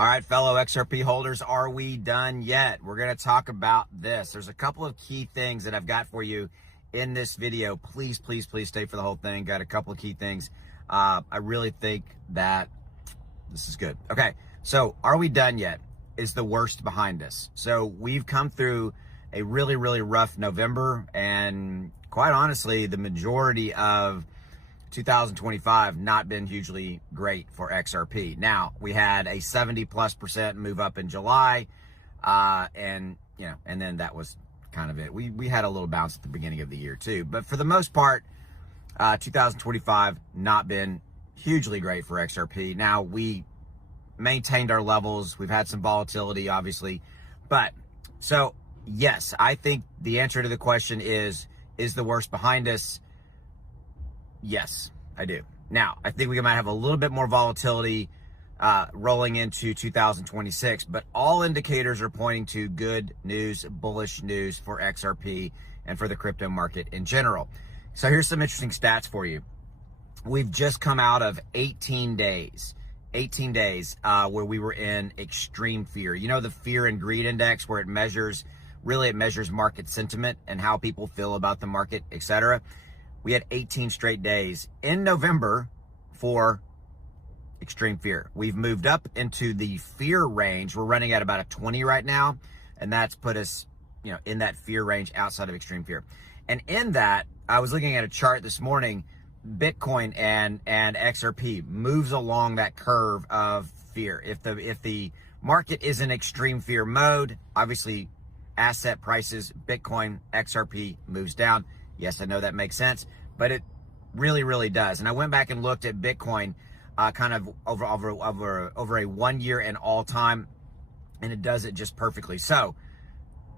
All right, fellow XRP holders, are we done yet? We're going to talk about this. There's a couple of key things that I've got for you in this video. Please stay for the whole thing. Got a couple of key things. I really think that this is good. Okay, so are we done yet? Is the worst behind us? So we've come through a really rough November, and quite honestly, the majority of 2025 not been hugely great for XRP. Now, we had a 70+% move up in July, and then that was kind of it. We had a little bounce at the beginning of the year too, but for the most part, 2025 not been hugely great for XRP. Now, we maintained our levels. We've had some volatility, obviously, but so yes, I think the answer to the question is the worst behind us? Yes, I do. Now, I think we might have a little bit more volatility rolling into 2026, but all indicators are pointing to good news, bullish news for XRP and for the crypto market in general. So here's some interesting stats for you. We've just come out of 18 days where we were in extreme fear. You know, the fear and greed index, where it measures market sentiment and how people feel about the market, etc. We had 18 straight days in November for extreme fear. We've moved up into the fear range. We're running at about a 20 right now, and that's put us, in that fear range outside of extreme fear. And in that, I was looking at a chart this morning. Bitcoin and XRP moves along that curve of fear. If the market is in extreme fear mode, obviously asset prices, Bitcoin, XRP moves down. Yes, I know that makes sense, but it really does. And I went back and looked at Bitcoin kind of over a 1 year and all time, and it does it just perfectly. So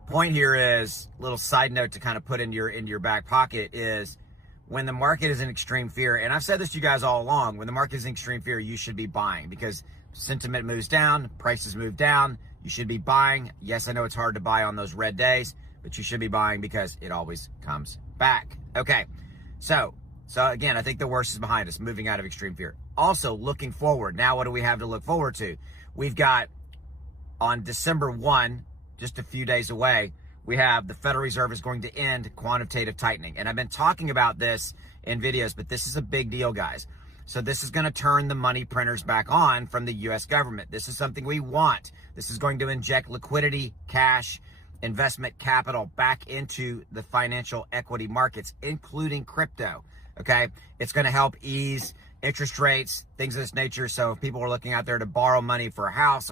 point here is, little side note to kind of put in your back pocket, is when the market is in extreme fear, and I've said this to you guys all along, when the market is in extreme fear, you should be buying, because sentiment moves down, prices move down, you should be buying. Yes, I know it's hard to buy on those red days, but you should be buying because it always comes back. Okay, so again, I think the worst is behind us, moving out of extreme fear. Also, looking forward, now what do we have to look forward to? We've got, on December 1, just a few days away, we have the Federal Reserve is going to end quantitative tightening. And I've been talking about this in videos, but this is a big deal, guys. So this is going to turn the money printers back on from the US government. This is something we want. This is going to inject liquidity, cash, investment capital back into the financial equity markets, including crypto. Okay, it's going to help ease interest rates, things of this nature. So if people are looking out there to borrow money for a house